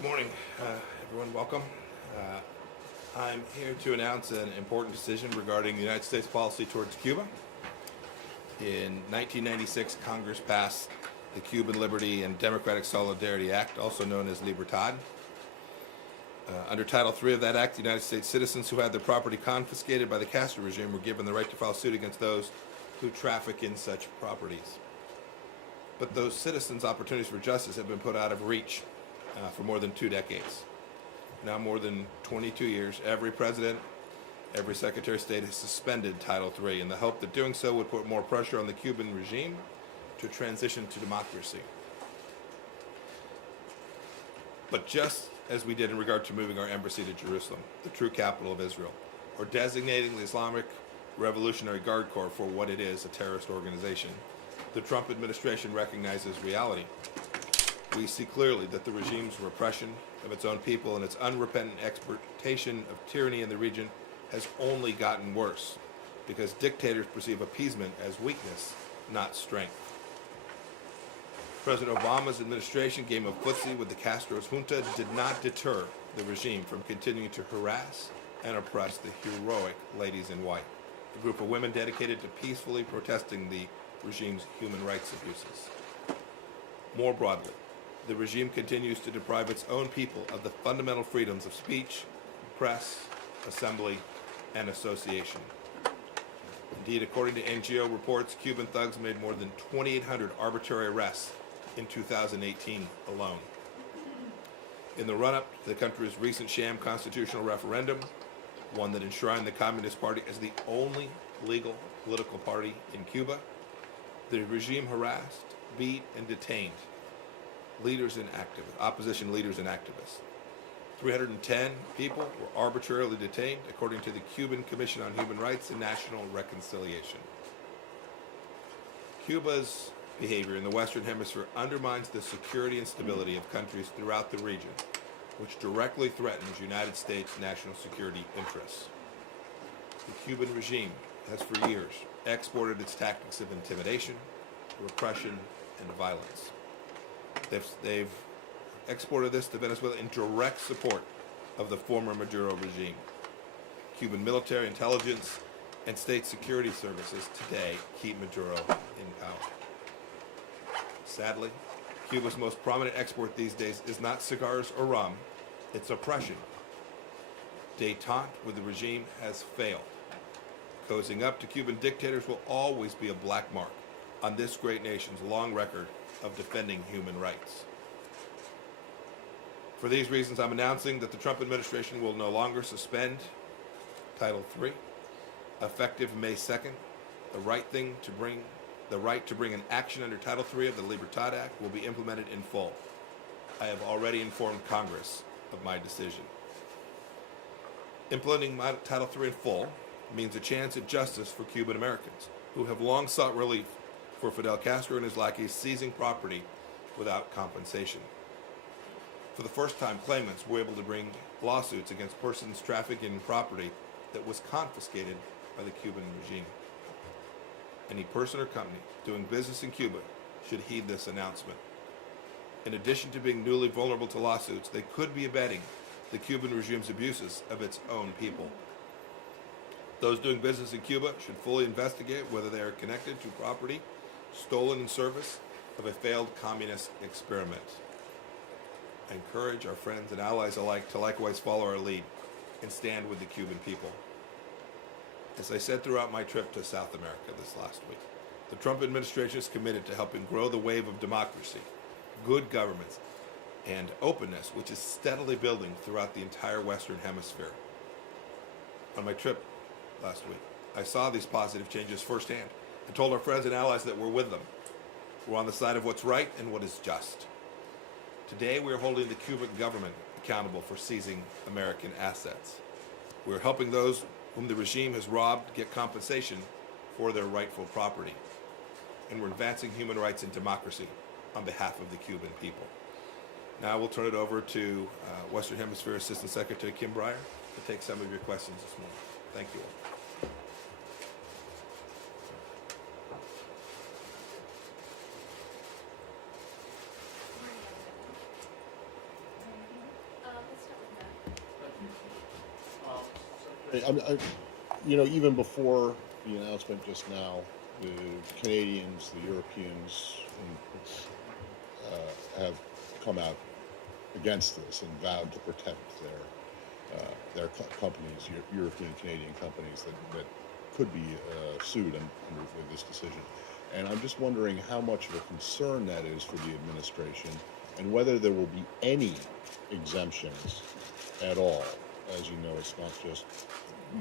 Good morning, everyone. Welcome. I'm here to announce an important decision regarding the United States policy towards Cuba. In 1996, Congress passed the Cuban Liberty and Democratic Solidarity Act, also known as Libertad. Under Title III of that act, the United States citizens who had their property confiscated by the Castro regime were given the right to file suit against those who traffic in such properties. But those citizens' opportunities for justice have been put out of reach for more than 2 decades. Now more than 22 years, every president, every Secretary of State has suspended Title III in the hope that doing so would put more pressure on the Cuban regime to transition to democracy. But just as we did in regard to moving our embassy to Jerusalem, the true capital of Israel, or designating the Islamic Revolutionary Guard Corps for what it is, a terrorist organization, the Trump administration recognizes reality. We see clearly that the regime's repression of its own people and its unrepentant exploitation of tyranny in the region has only gotten worse because dictators perceive appeasement as weakness, not strength. President Obama's administration game of footsie with the Castro's junta did not deter the regime from continuing to harass and oppress the heroic ladies in white, a group of women dedicated to peacefully protesting the regime's human rights abuses. More broadly, the regime continues to deprive its own people of the fundamental freedoms of speech, press, assembly, and association. Indeed, according to NGO reports, Cuban thugs made more than 2,800 arbitrary arrests in 2018 alone. In the run-up to the country's recent sham constitutional referendum, one that enshrined the Communist Party as the only legal political party in Cuba, the regime harassed, beat, and detained opposition leaders and activists. 310 people were arbitrarily detained, according to the Cuban Commission on Human Rights and National Reconciliation. Cuba's behavior in the Western Hemisphere undermines the security and stability of countries throughout the region, which directly threatens United States national security interests. The Cuban regime has for years exported its tactics of intimidation, repression, and violence. They've exported this to Venezuela in direct support of the former Maduro regime. Cuban military, intelligence, and state security services today keep Maduro in power. Sadly, Cuba's most prominent export these days is not cigars or rum, it's oppression. Détente with the regime has failed. Cozying up to Cuban dictators will always be a black mark on this great nation's long record of defending human rights. For these reasons, I'm announcing that the Trump administration will no longer suspend Title III. Effective May 2nd, the right to bring an action under Title III of the Libertad Act will be implemented in full. I have already informed Congress of my decision. Implementing Title III in full means a chance at justice for Cuban Americans who have long sought relief for Fidel Castro and his lackeys seizing property without compensation. For the first time, claimants were able to bring lawsuits against persons trafficking in property that was confiscated by the Cuban regime. Any person or company doing business in Cuba should heed this announcement. In addition to being newly vulnerable to lawsuits, they could be abetting the Cuban regime's abuses of its own people. Those doing business in Cuba should fully investigate whether they are connected to property stolen in service of a failed communist experiment. I encourage our friends and allies alike to likewise follow our lead and stand with the Cuban people. As I said throughout my trip to South America this last week, the Trump administration is committed to helping grow the wave of democracy, good governance, and openness, which is steadily building throughout the entire Western Hemisphere. On my trip last week, I saw these positive changes firsthand and told our friends and allies that we're with them. We're on the side of what's right and what is just. Today, we are holding the Cuban government accountable for seizing American assets. We're helping those whom the regime has robbed get compensation for their rightful property. And we're advancing human rights and democracy on behalf of the Cuban people. Now we'll turn it over to Western Hemisphere Assistant Secretary Kim Breyer to take some of your questions this morning. Thank you all. Even before the announcement just now, the Canadians, the Europeans, have come out against this and vowed to protect companies, European Canadian companies that could be sued under with this decision. And I'm just wondering how much of a concern that is for the administration, and whether there will be any exemptions at all. As you know, it's not just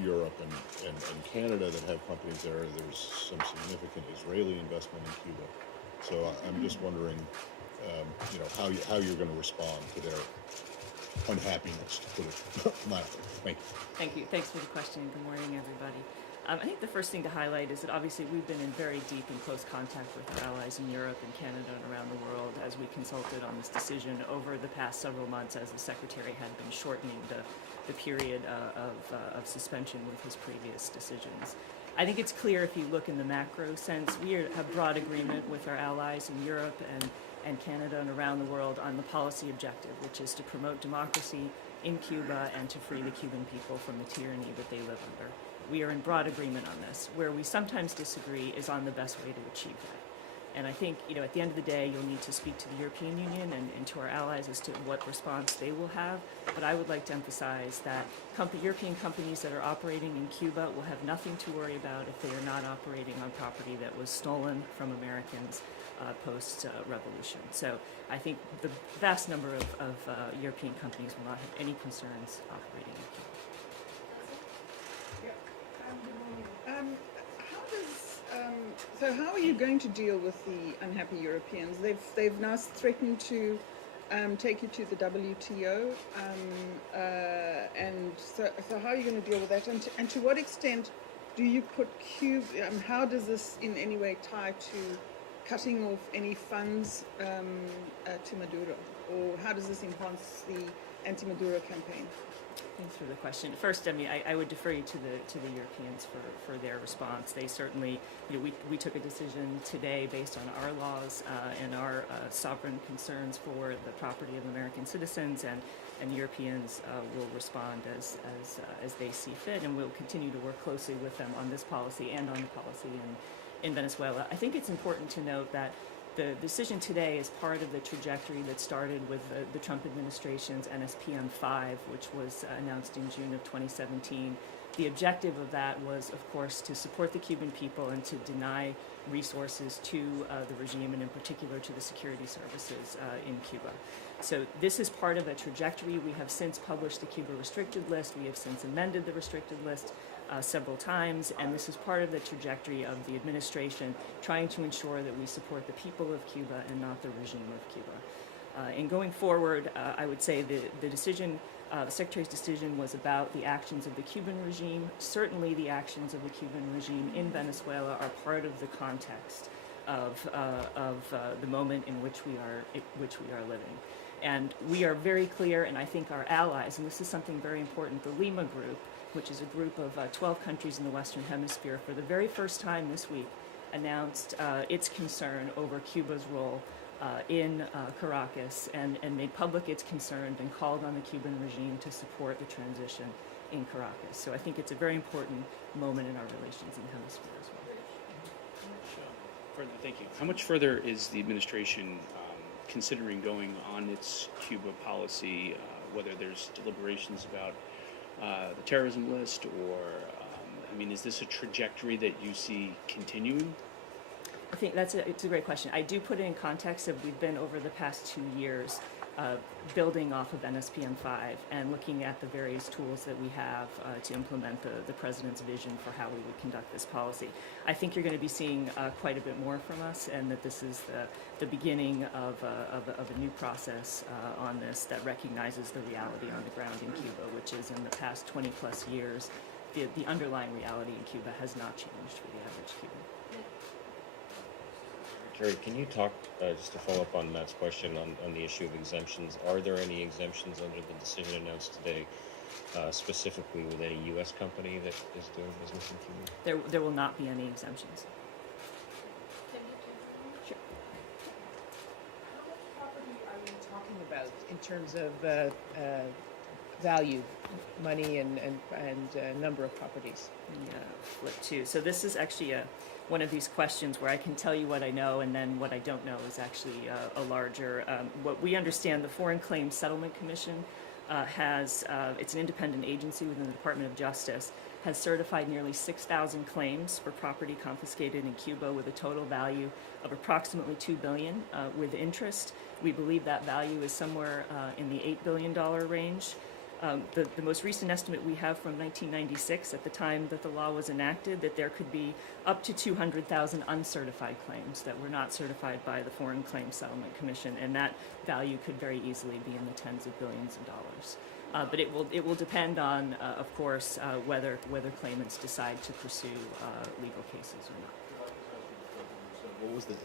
Europe and Canada that have companies there. There's some significant Israeli investment in Cuba. So I'm just wondering, how you're going to respond to their unhappiness, to put it mildly. Thank you. Thank you. Thanks for the question. Good morning, everybody. I think the first thing to highlight is that obviously we've been in very deep and close contact with our allies in Europe and Canada and around the world as we consulted on this decision over the past several months, as the Secretary had been shortening the period of suspension with his previous decisions. I think it's clear if you look in the macro sense, we have broad agreement with our allies in Europe and Canada and around the world on the policy objective, which is to promote democracy in Cuba and to free the Cuban people from the tyranny that they live under. We are in broad agreement on this. Where we sometimes disagree is on the best way to achieve that. And I think, at the end of the day, you'll need to speak to the European Union and to our allies as to what response they will have. But I would like to emphasize that European companies that are operating in Cuba will have nothing to worry about if they are not operating on property that was stolen from Americans post-revolution. So I think the vast number of European companies will not have any concerns operating in Cuba. How are you going to deal with the unhappy Europeans? They've now threatened to take you to the WTO, and so how are you going to deal with that? And to what extent do you put Cuba? How does this in any way tie to cutting off any funds to Maduro, or how does this enhance the anti-Maduro campaign? Thanks for the question. First, I would defer you to the Europeans for their response. They certainly, we took a decision today based on our laws and our sovereign concerns for the property of American citizens, and Europeans will respond as they see fit, and we'll continue to work closely with them on this policy and on the policy in Venezuela. I think it's important to note that the decision today is part of the trajectory that started with the Trump administration's NSPM 5, which was announced in June of 2017. The objective of that was, of course, to support the Cuban people and to deny resources to the regime, and in particular to the security services in Cuba. So this is part of a trajectory. We have since published the Cuba restricted list. We have since amended the restricted list several times, and this is part of the trajectory of the administration trying to ensure that we support the people of Cuba and not the regime of Cuba. And going forward, I would say the decision, the Secretary's decision was about the actions of the Cuban regime. Certainly the actions of the Cuban regime in Venezuela are part of the context of the moment in which we are living. And we are very clear, and I think our allies, and this is something very important, the Lima Group, which is a group of 12 countries in the Western Hemisphere, for the very first time this week announced its concern over Cuba's role in Caracas and made public its concern and called on the Cuban regime to support the transition in Caracas. So I think it's a very important moment in our relations in the hemisphere as well. Thank you. How much further is the administration considering going on its Cuba policy, whether there's deliberations about the terrorism list, or is this a trajectory that you see continuing? I think it's a great question. I do put it in context of we've been over the past 2 years building off of NSPM 5 and looking at the various tools that we have to implement the president's vision for how we would conduct this policy. I think you're going to be seeing quite a bit more from us, and that this is the beginning of a new process on this that recognizes the reality on the ground in Cuba, which is in the past 20 plus years, the underlying reality in Cuba has not changed for the average Cuban. Jerry, can you talk, just to follow up on Matt's question on the issue of exemptions, are there any exemptions under the decision announced today, specifically with any U.S. company that is doing business in Cuba? There will not be any exemptions. Sure. How much property are you talking about in terms of value, money and number of properties. Flip two. So this is actually one of these questions where I can tell you what I know, and then what I don't know is actually a larger. What we understand, the Foreign Claims Settlement Commission has, it's an independent agency within the Department of Justice, has certified nearly 6,000 claims for property confiscated in Cuba with a total value of approximately $2 billion with interest. We believe that value is somewhere in the $8 billion range. The most recent estimate we have from 1996, at the time that the law was enacted, that there could be up to 200,000 uncertified claims that were not certified by the Foreign Claims Settlement Commission, and that value could very easily be in the tens of billions of dollars. But it will depend on, of course, whether claimants decide to pursue legal cases or not. What was the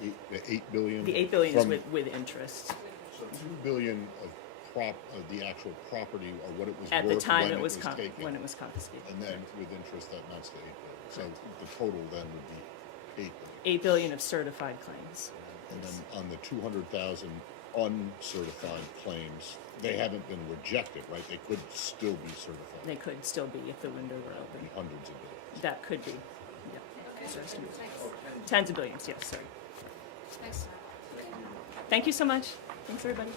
8 billion? The $8 billion is from- with interest. So 2 billion of the actual property, or what it was At worth the time when it was taken, when it was confiscated. and then with interest that amounts to 8 billion. So the total then would be 8 billion. 8 billion of certified claims. And then on the 200,000 uncertified claims, they haven't been rejected, right? They could still be certified. They could still be if the window were Be open. hundreds of billions. That could be. Yeah. Those estimates. Tens of billions, yes, sorry. Thanks. Thank you so much. Thanks, everybody.